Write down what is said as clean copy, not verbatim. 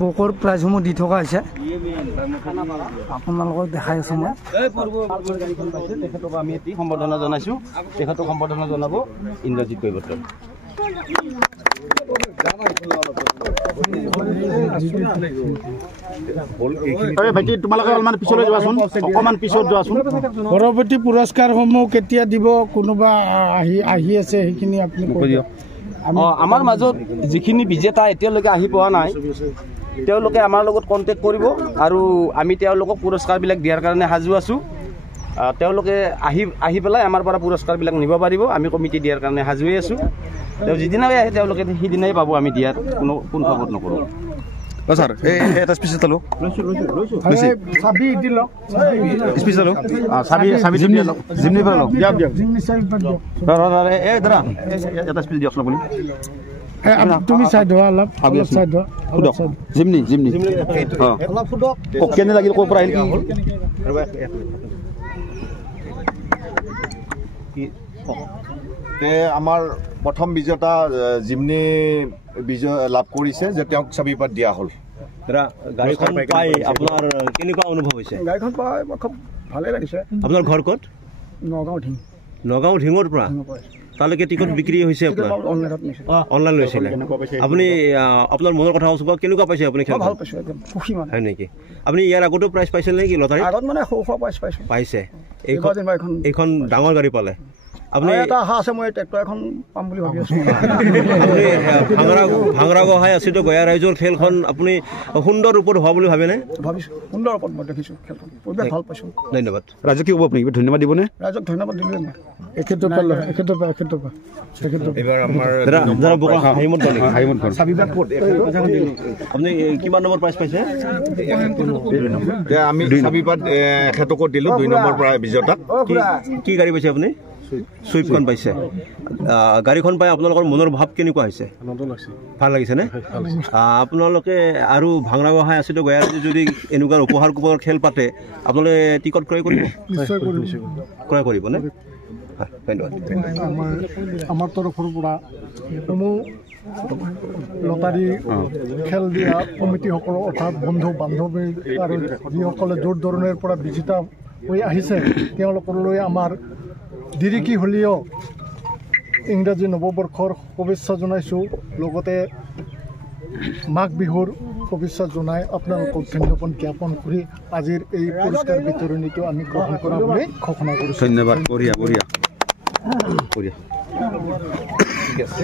বুকৰ প্ৰাইজসমূহ দি থকা হৈছে আপোনালোকক দেখাই আছো মই তেখেতক আমি এটি সম্বৰ্ধনা জনাইছোঁ তেখেতক সম্বৰ্ধনা জনাব ইন্দ্ৰজিৎ কৈবৰ্তন ভাইটি তোমালোকে অলপমান পিছলৈ যোৱাচোন অকণমান পিছত যোৱাচোন পৰৱৰ্তী পুৰস্কাৰসমূহ কেতিয়া দিব কোনোবা আহি আছে সেইখিনি আপুনি কৈ দিয়ক আমাৰ মাজত যিখিনি বিজেতা এতিয়ালৈকে আহি পোৱা নাই তেওঁলোকে আমাৰ লগত কণ্টেক্ট কৰিব আৰু আমি তেওঁলোকক পুৰস্কাৰবিলাক দিয়াৰ কাৰণে সাজু আছোঁ তেওঁলোকে আহি পেলাই আমাৰ পৰা পুৰস্কাৰবিলাক নিব পাৰিব আমি কমিটি দিয়াৰ কাৰণে সাজু হৈ আছোঁ তেওঁ যিদিনাই আহে তেওঁলোকে সেইদিনাই পাব আমি দিয়াৰ কোনো কুণ্ঠাবোধ নকৰোঁ স্যার এটা স্পিচ চালো চাবি দি লওক স্পিচ চালো চাবি জিমনি পালো দিয়ক জিমনি চাবি দিয়ক এই দাদা এটা স্পিচ দিয়ক আপুনি তুমি চাই দিও অলপ চাই দিও জিমনি অলপ ফুটক কেনে লাগিল ক'ৰ পৰা আহিল কি আমাৰ প্ৰথম বিজেতা জিমনি বিজয় লাভ কৰিছে যে তেওঁক চাবিপাত দিয়া হ'ল গাড়ীখন পাই আপোনাৰ কেনেকুৱা অনুভৱ হৈছে গাড়ীখন পাই খুব ভালে লাগিছে আপোনাৰ ঘৰ ক'ত নগাঁও ঢিঙৰ পৰা তালৈকে টিকট বিক্ৰী হৈছে আপোনাৰ অনলাইন লৈছিলে আপুনি আপোনাৰ মনৰ কথা কওক কেনেকুৱা পাইছে আপুনি ভাল পাইছো একদম খুশি মানে হয় নেকি আপুনি ইয়াৰ আগতো প্ৰাইজ পাইছে নেকি লটাৰী আগত মানে সৰু প্ৰাইজ পাইছে এইখন ডাঙৰ গাড়ী পালে আপুনি এটা আশা আছে মই ট্ৰেক্টৰ এখন পাম বুলি ভাবি আছো ভাঙৰা গহাই আছিতো গয়া ৰাইজৰ খেলখন আপুনি সুন্দৰ ৰূপত হোৱা বুলি ভাবেনে ভাবিছো সুন্দৰ ৰূপত মই দেখিছো খেলখন পৰিৱেশ ভাল পাইছো ধন্যবাদ ৰাইজক কি ক'ব আপুনি ধন্যবাদ দিবনে ৰাইজক ধন্যবাদ দিলোঁ মই এইবাৰ আমাৰ আপুনি কিমান নম্বৰ প্ৰাইজ পাইছে আমি চাবিপাত এখেতকো দিলোঁ 2 নম্বৰ পৰা বিজেতাক কি গাড়ী পাইছে আপুনি সুইফ্টখন পাইছে গাড়ীখন পাই আপোনালোকৰ মনৰ ভাৱ কেনেকুৱা হৈছে ভাল লাগিছেনে আপোনালোকে আৰু ভাঙৰা গহাই আছিতো গয়া যদি এনেকুৱা উপহাৰ কুপহাৰ খেল পাতে আপোনালোকে টিকট ক্ৰয় কৰিব ক্ৰয় কৰিবনে ধন্যবাদ আমাৰ তৰফৰ পৰা সমূহ লটাৰী খেল দিয়া কমিটিসকলৰ অৰ্থাৎ বন্ধু বান্ধৱী আৰু যিসকলে দূৰ দূৰণিৰ পৰা বিজেতা হৈ আহিছে তেওঁলোকলৈ আমাৰ দিৰিকি হ'লেও ইংৰাজী নৱবৰ্ষৰ শুভেচ্ছা জনাইছোঁ লগতে মাঘ বিহুৰ শুভেচ্ছা জনাই আপোনালোকক ধন্যবাদ জ্ঞাপন কৰি আজিৰ এই পুৰস্কাৰ বিতৰণিটো আমি গ্ৰহণ কৰা বুলি ঘোষণা কৰিছোঁ ধন্যবাদ বঢ়িয়া ঠিক আছে